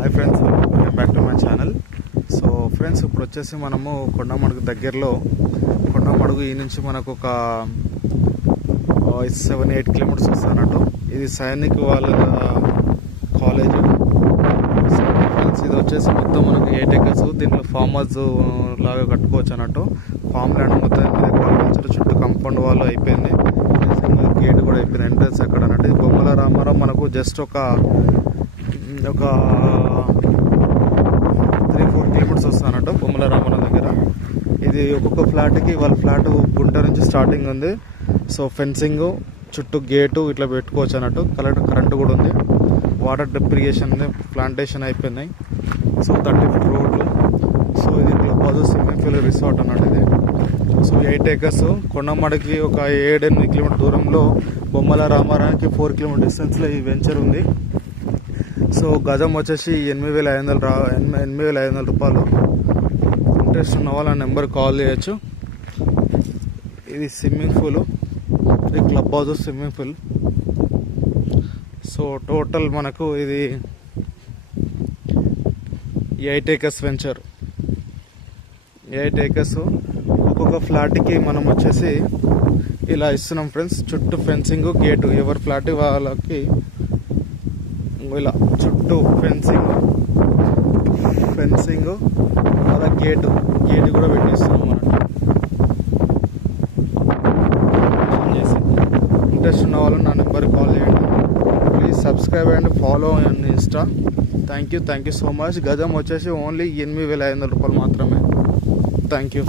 Hi friends, welcome back to my channel. So friends, ఇప్పుడు వచ్చేసి మనము కొండమడుగు దగ్గరలో కొండమడుగు ఈ నుంచి మనకు ఒక 7-8 కిలోమీటర్స్ వస్తున్నట్టు. ఇది సైనిక్ వాళ్ళ కాలేజ్. సో ఫ్రెండ్స్, ఇది వచ్చేసి మొత్తం మనకు 8 acres. దీంట్లో ఫామ్ హౌస్ లాగా కట్టుకోవచ్చు అన్నట్టు. ఫామ్ ల్యాండ్ మొత్తం చుట్టూ కాంపౌండ్ వాళ్ళు అయిపోయింది, గేట్ కూడా అయిపోయింది, ఎంట్రన్స్ అక్కడ అన్నట్టు. బొమ్మల రామారావు మనకు జస్ట్ ఒక 3-4 కిలోమీటర్స్ వస్తున్నట్టు బొమ్మల రామారావు దగ్గర. ఇది ఒక్కొక్క ఫ్లాట్కి వాళ్ళ ఫ్లాట్ గుంట నుంచి స్టార్టింగ్ ఉంది. సో ఫెన్సింగ్ చుట్టూ గేటు ఇట్లా పెట్టుకోవచ్చు అన్నట్టు. కరెంటు కూడా ఉంది, వాటర్ డ్రిప్ ఇరిగేషన్ ఉంది, ప్లాంటేషన్ అయిపోయినాయి. సో 30 feet రోడ్లు. సో ఇది club house, swimming pool, resort అన్నట్టు ఇది. So 8 acres. కొండమడికి ఒక 7-8 కిలోమీటర్ దూరంలో, బొమ్మల రామారావుకి 4 కిలోమీటర్ డిస్టెన్స్లో ఈ వెంచర్ ఉంది. సో గజం వచ్చేసి 8,500 రూపాయలు. ఇంట్రెస్ట్ ఉన్న వాళ్ళ నెంబర్ కాల్ చేయొచ్చు. ఇది స్విమ్మింగ్ పూల్, ఇది club house, swimming pool. So total మనకు ఇది 8 acres వెంచర్. 8 acres. ఒక్కొక్క ఫ్లాట్కి మనం వచ్చేసి ఇలా ఇస్తున్నాం ఫ్రెండ్స్. చుట్టూ ఫెన్సింగ్, గేటు, ఎవరి ఫ్లాట్ వాళ్ళకి ఇలా చుట్టూ ఫెన్సింగ్ అలా గేటు కూడా పెట్టిస్తున్నాం అన్నట్టు. ఇంట్రెస్ట్ ఉన్న వాళ్ళు నా నెంబర్ కాల్ చేయండి. Please subscribe and follow and Insta. Thank you so much. గజం వచ్చేసి ఓన్లీ 8,500 రూపాయలు మాత్రమే. Thank you.